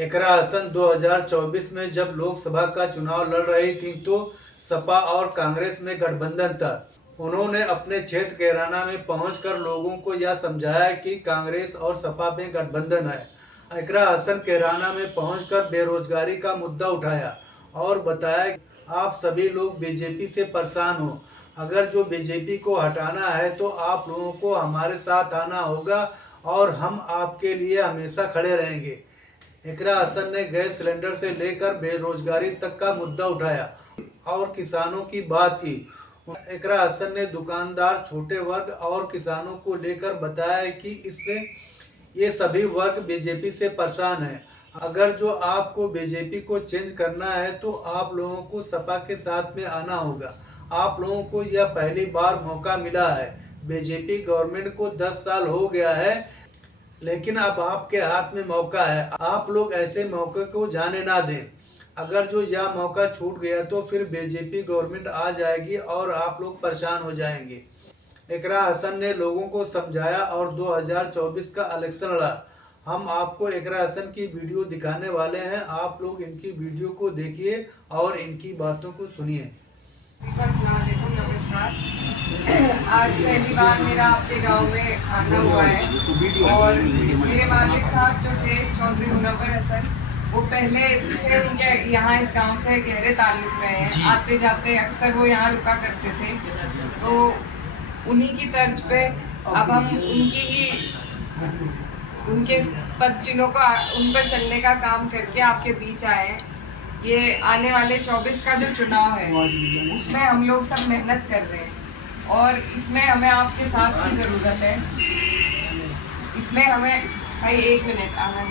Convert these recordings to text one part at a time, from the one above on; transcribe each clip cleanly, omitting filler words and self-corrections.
एकरा हसन 2024 में जब लोकसभा का चुनाव लड़ रही थी तो सपा और कांग्रेस में गठबंधन था। उन्होंने अपने क्षेत्र कैराना में पहुंचकर लोगों को यह समझाया कि कांग्रेस और सपा में गठबंधन है। एकरा हसन कैराना में पहुंचकर बेरोजगारी का मुद्दा उठाया और बताया कि आप सभी लोग बीजेपी से परेशान हो। अगर जो बीजेपी को हटाना है तो आप लोगों को हमारे साथ आना होगा और हम आपके लिए हमेशा खड़े रहेंगे। एकरा हसन ने गैस सिलेंडर से लेकर बेरोजगारी तक का मुद्दा उठाया और किसानों की बात की। एकरा हसन ने दुकानदार, छोटे वर्ग और किसानों को लेकर बताया कि इससे ये सभी वर्ग बीजेपी से परेशान हैं। अगर जो आपको बीजेपी को चेंज करना है तो आप लोगों को सपा के साथ में आना होगा। आप लोगों को यह पहली बार मौका मिला है। बीजेपी गवर्नमेंट को 10 साल हो गया है, लेकिन अब आपके हाथ में मौका है। आप लोग ऐसे मौके को जाने ना दें। अगर जो यह मौका छूट गया तो फिर बीजेपी गवर्नमेंट आ जाएगी और आप लोग परेशान हो जाएंगे। एकरा हसन ने लोगों को समझाया और 2024 का इलेक्शन लड़ा। हम आपको एकरा हसन की वीडियो दिखाने वाले हैं। आप लोग इनकी वीडियो को देखिए और इनकी बातों को सुनिए। नमस्कार। आज पहली बार मेरा आपके गांव में आना हुआ है और मेरे वालिद साहब जो थे चौधरी मुनव्वर हसन, वो पहले से उनके यहाँ इस गांव से गहरे ताल्लुक में हैं। आते जाते अक्सर वो यहाँ रुका करते थे, तो उन्हीं की तर्ज पे अब हम उनके पद चिन्हों का उन पर चलने का काम करके आपके बीच आए हैं। ये आने वाले 24 का जो चुनाव है उसमें हम लोग सब मेहनत कर रहे हैं और इसमें हमें आपके साथ की ज़रूरत है। इसमें हमें भाई 1 मिनट आना है।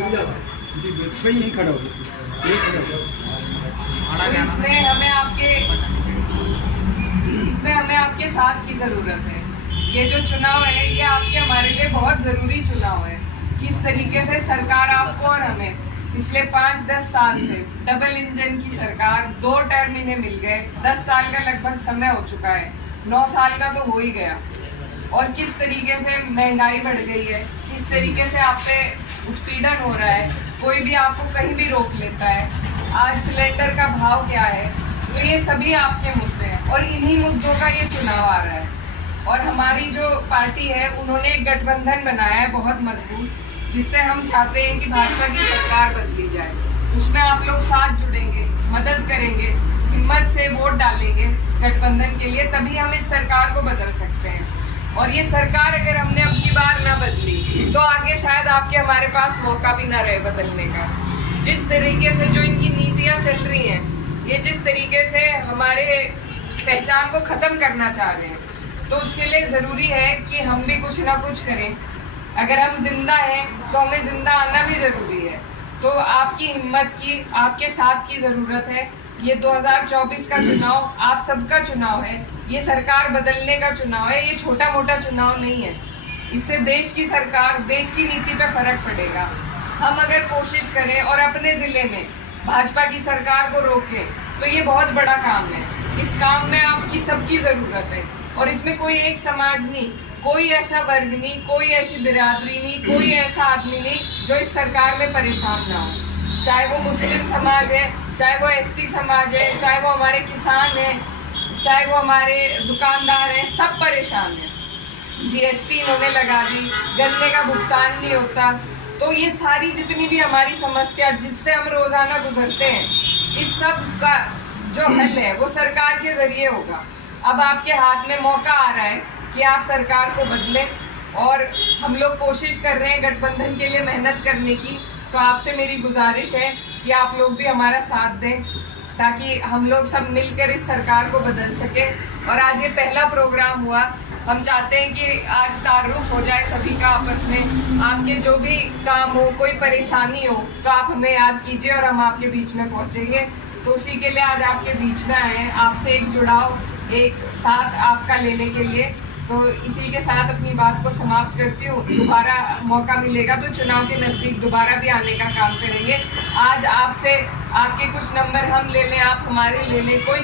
इसमें हमें आपके साथ की ज़रूरत है। ये जो चुनाव है ये आपके हमारे लिए बहुत ज़रूरी चुनाव है। किस तरीके से सरकार आपको और हमें पिछले 5-10 साल से डबल इंजन की सरकार, 2 टर्म इन्हें मिल गए, 10 साल का लगभग समय हो चुका है, 9 साल का तो हो ही गया। और किस तरीके से महंगाई बढ़ गई है, किस तरीके से आप पे उत्पीड़न हो रहा है, कोई भी आपको कहीं भी रोक लेता है। आज सिलेंडर का भाव क्या है, तो ये सभी आपके मुद्दे हैं और इन्हीं मुद्दों का ये चुनाव आ रहा है। और हमारी जो पार्टी है उन्होंने एक गठबंधन बनाया है बहुत मजबूत, जिससे हम चाहते हैं कि भाजपा की सरकार बदली जाए। उसमें आप लोग साथ जुड़ेंगे, मदद करेंगे, हिम्मत से वोट डालेंगे गठबंधन के लिए, तभी हम इस सरकार को बदल सकते हैं। और ये सरकार अगर हमने अब की बार ना बदली तो आगे शायद आपके हमारे पास मौका भी ना रहे बदलने का। जिस तरीके से जो इनकी नीतियाँ चल रही हैं, ये जिस तरीके से हमारे पहचान को ख़त्म करना चाह रहे हैं, तो उसके लिए ज़रूरी है कि हम भी कुछ ना कुछ करें। अगर हम जिंदा हैं तो हमें जिंदा आना भी ज़रूरी है। तो आपकी हिम्मत की, आपके साथ की ज़रूरत है। ये 2024 का चुनाव आप सबका चुनाव है। ये सरकार बदलने का चुनाव है, ये छोटा मोटा चुनाव नहीं है। इससे देश की सरकार, देश की नीति पे फर्क पड़ेगा। हम अगर कोशिश करें और अपने ज़िले में भाजपा की सरकार को रोकें तो ये बहुत बड़ा काम है। इस काम में आपकी सबकी ज़रूरत है और इसमें कोई एक समाज नहीं, कोई ऐसा वर्ग नहीं, कोई ऐसी बिरादरी नहीं, कोई ऐसा आदमी नहीं जो इस सरकार में परेशान ना हो। चाहे वो मुस्लिम समाज है, चाहे वो एससी समाज है, चाहे वो हमारे किसान हैं, चाहे वो हमारे दुकानदार हैं, सब परेशान हैं। जीएसटी इन्होंने लगा दी, गन्ने का भुगतान नहीं होता। तो ये सारी जितनी भी हमारी समस्या जिससे हम रोज़ाना गुजरते हैं, इस सब का जो हल है वो सरकार के ज़रिए होगा। अब आपके हाथ में मौका आ रहा है कि आप सरकार को बदलें और हम लोग कोशिश कर रहे हैं गठबंधन के लिए मेहनत करने की। तो आपसे मेरी गुजारिश है कि आप लोग भी हमारा साथ दें ताकि हम लोग सब मिलकर इस सरकार को बदल सकें। और आज ये पहला प्रोग्राम हुआ, हम चाहते हैं कि आज तारुफ हो जाए सभी का आपस में। आपके जो भी काम हो, कोई परेशानी हो तो आप हमें याद कीजिए और हम आपके बीच में पहुँचेंगे। तो उसी के लिए आज आपके बीच में आए हैं, आपसे एक जुड़ाव, एक साथ आपका लेने के लिए। तो इसी के साथ अपनी बात को समाप्त करती हूँ। दोबारा मौका मिलेगा तो चुनाव के नज़दीक दोबारा भी आने का काम करेंगे। आज आपसे आपके कुछ नंबर हम ले लें, आप हमारे ले लें, कोई